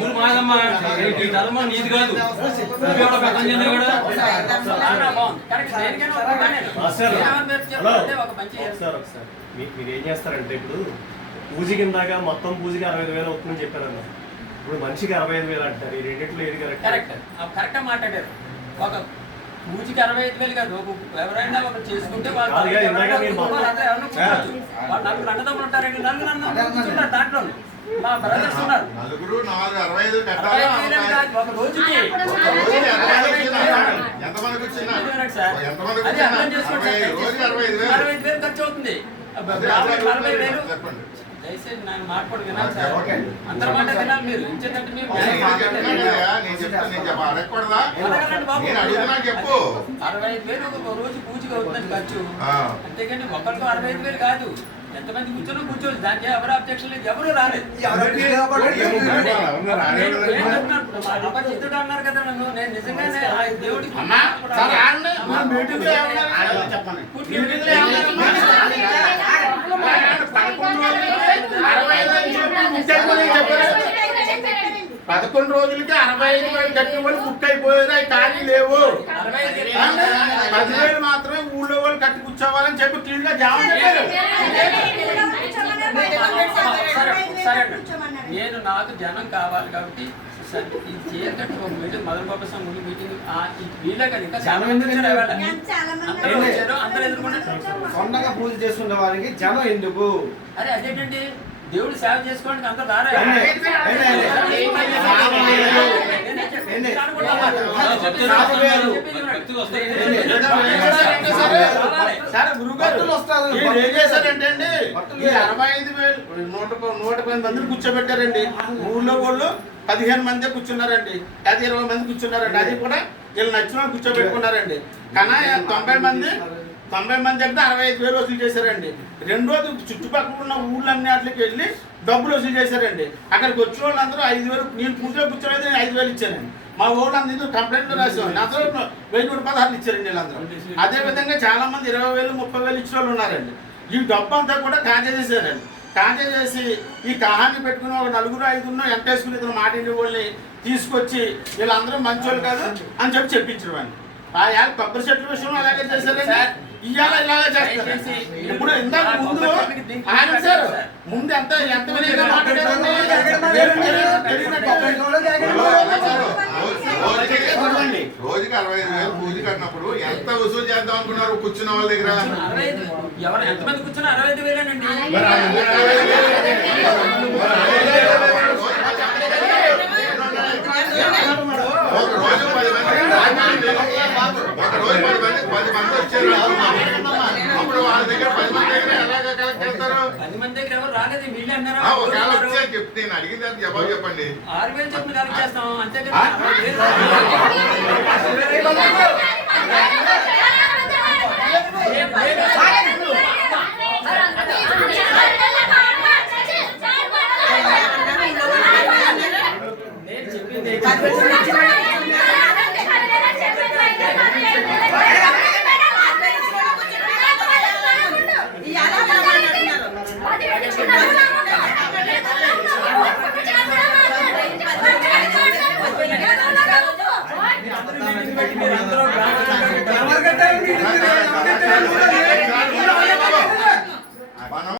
ఊరు మాదమ్మా ఈ ధర్మం నీది కాదు మీరేం చేస్తారంటే ఇప్పుడు పూజ కిందాక మొత్తం పూజకి 65,000 అవుతుందని చెప్పారన్న. ఇప్పుడు మనిషికి 65,000 అంటారు. ఈ రెండిట్లో ఏది కరెక్ట్? కరెక్ట్ మాట్లాడారు. ఒక పూజకి 65,000 కాదు, ఎవరైనా ఒక చేసుకుంటే వాళ్ళు అన్నదమ్ములు ఉంటారండి. నన్ను దాంట్లో మా బ్రదర్స్ ఉన్నారు. నలుగురు 4, 65 ఒక రోజుకి ఎంతమందికి వచ్చింది? 65,000 ఖర్చు అవుతుంది. 40,000 చెప్పండి. దయచేసి నేను మాట్లాడు వినాలి సార్. అందరూ మాట వినాలి. మీరు ఇచ్చేటట్టు మీరు 65,000 ఒక రోజు పూజగా అవుతుందని ఖర్చు. అంతేకాని ఒకరికి 65,000 కాదు. ఎంతమంది కూర్చోనో కూర్చోవచ్చు. దానికి ఎవరు అబ్జెక్షన్ లేదు, ఎవరు రాలేదు. చిత్తుడు అన్నారు కదా నన్ను. నేను నిజంగానే దేవుడికి పదకొండు రోజులకి 65,000 కట్టిన వాళ్ళు బుక్ అయిపోయారు. అవి ఖాళీ లేవు. 10,000 మాత్రమే ఊళ్ళో వాళ్ళు కట్టి కూర్చోవాలని చెప్పి క్లీన్ గా జాబ్ చెప్పారు. నేను నాకు జనం కావాలి కాబట్టి ఇది చేయకండి. ఒక మీటింగ్ మదర్ బాబా సంఘం మీటింగ్ వీళ్ళే కదా ఇంకా జనం ఎందుకు అందరూ ఎదుర్కొన్నారు. సొంతంగా పూజ చేసుకున్న వారికి జనం ఎందుకు? అరే అదేంటండి, దేవుడు సేవ చేసుకోవడానికి అంత దారా. ఏం చేశారంటే అండి, 65,000 మందిని కూర్చోబెట్టారండి. ఊళ్ళో వాళ్ళు 15 మంది కూర్చున్నారండి, లేదా 20 మంది కూర్చున్నారండి. అది కూడా వీళ్ళు నచ్చిన వాళ్ళు కూర్చోబెట్టుకున్నారండి. కానీ 90 మంది దగ్గర 65,000 వసూలు చేశారండి. రెండోది చుట్టుపక్కల ఉన్న ఊళ్ళన్నీ వాటికి వెళ్ళి డబ్బులు వసూలు చేశారండి. అక్కడికి వచ్చిన వాళ్ళందరూ 5,000, నేను పూజలో కూర్చోలేదు, 5,000 ఇచ్చానండి. మా ఊళ్ళో అందరూ కంప్లైంట్లు రాసేవాళ్ళు. అందరూ 1,116 ఇచ్చారండి వీళ్ళందరూ. అదేవిధంగా చాలా మంది 20,000, 30,000 ఇచ్చిన వాళ్ళు ఉన్నారండి. ఈ డబ్బు అంతా కూడా కాజా చేశారండి. కాజా చేసి ఈ కహాన్ని పెట్టుకుని ఒక 4, 5 ఎంటేసుకుని ఇతను మాట ఇంటి వాళ్ళని తీసుకొచ్చి వీళ్ళందరూ మంచోళ్ళు కాదు అని చెప్పించడం అండి. ఆ కొబ్బరి చెట్ల విషయంలో అలాగే చేశారండి. ఇవాళ ఇలాగే చేస్తారు. ఇప్పుడు ఇందాక ముందు ఆయన సార్ ముందు ఎంత విధంగా మాట్లాడారండి. రోజుకి 65,000 పూజ కట్టినప్పుడు ఎంత వసూలు చేద్దాం అనుకున్నారు కూర్చున్న వాళ్ళ దగ్గర? ఎవరు ఎంతమంది కూర్చున్నా 65,000 అండి. ఒక రోజు 10 మంది వచ్చారు. అప్పుడు వాళ్ళ దగ్గర 10 మంది దగ్గర ఎలాగ కలెక్ట్ చేస్తారు? 10 మంది దగ్గర ఎవరు రాలేదు. వీళ్ళు అన్నారు ఒకవేళ వచ్చే చెప్తే నేను అడిగిన దానికి జవాబు చెప్పండి. 6,000 చెప్పి కలెక్ట్ చేస్తాం అంతే కదా. నేను చెప్పింది అందరూ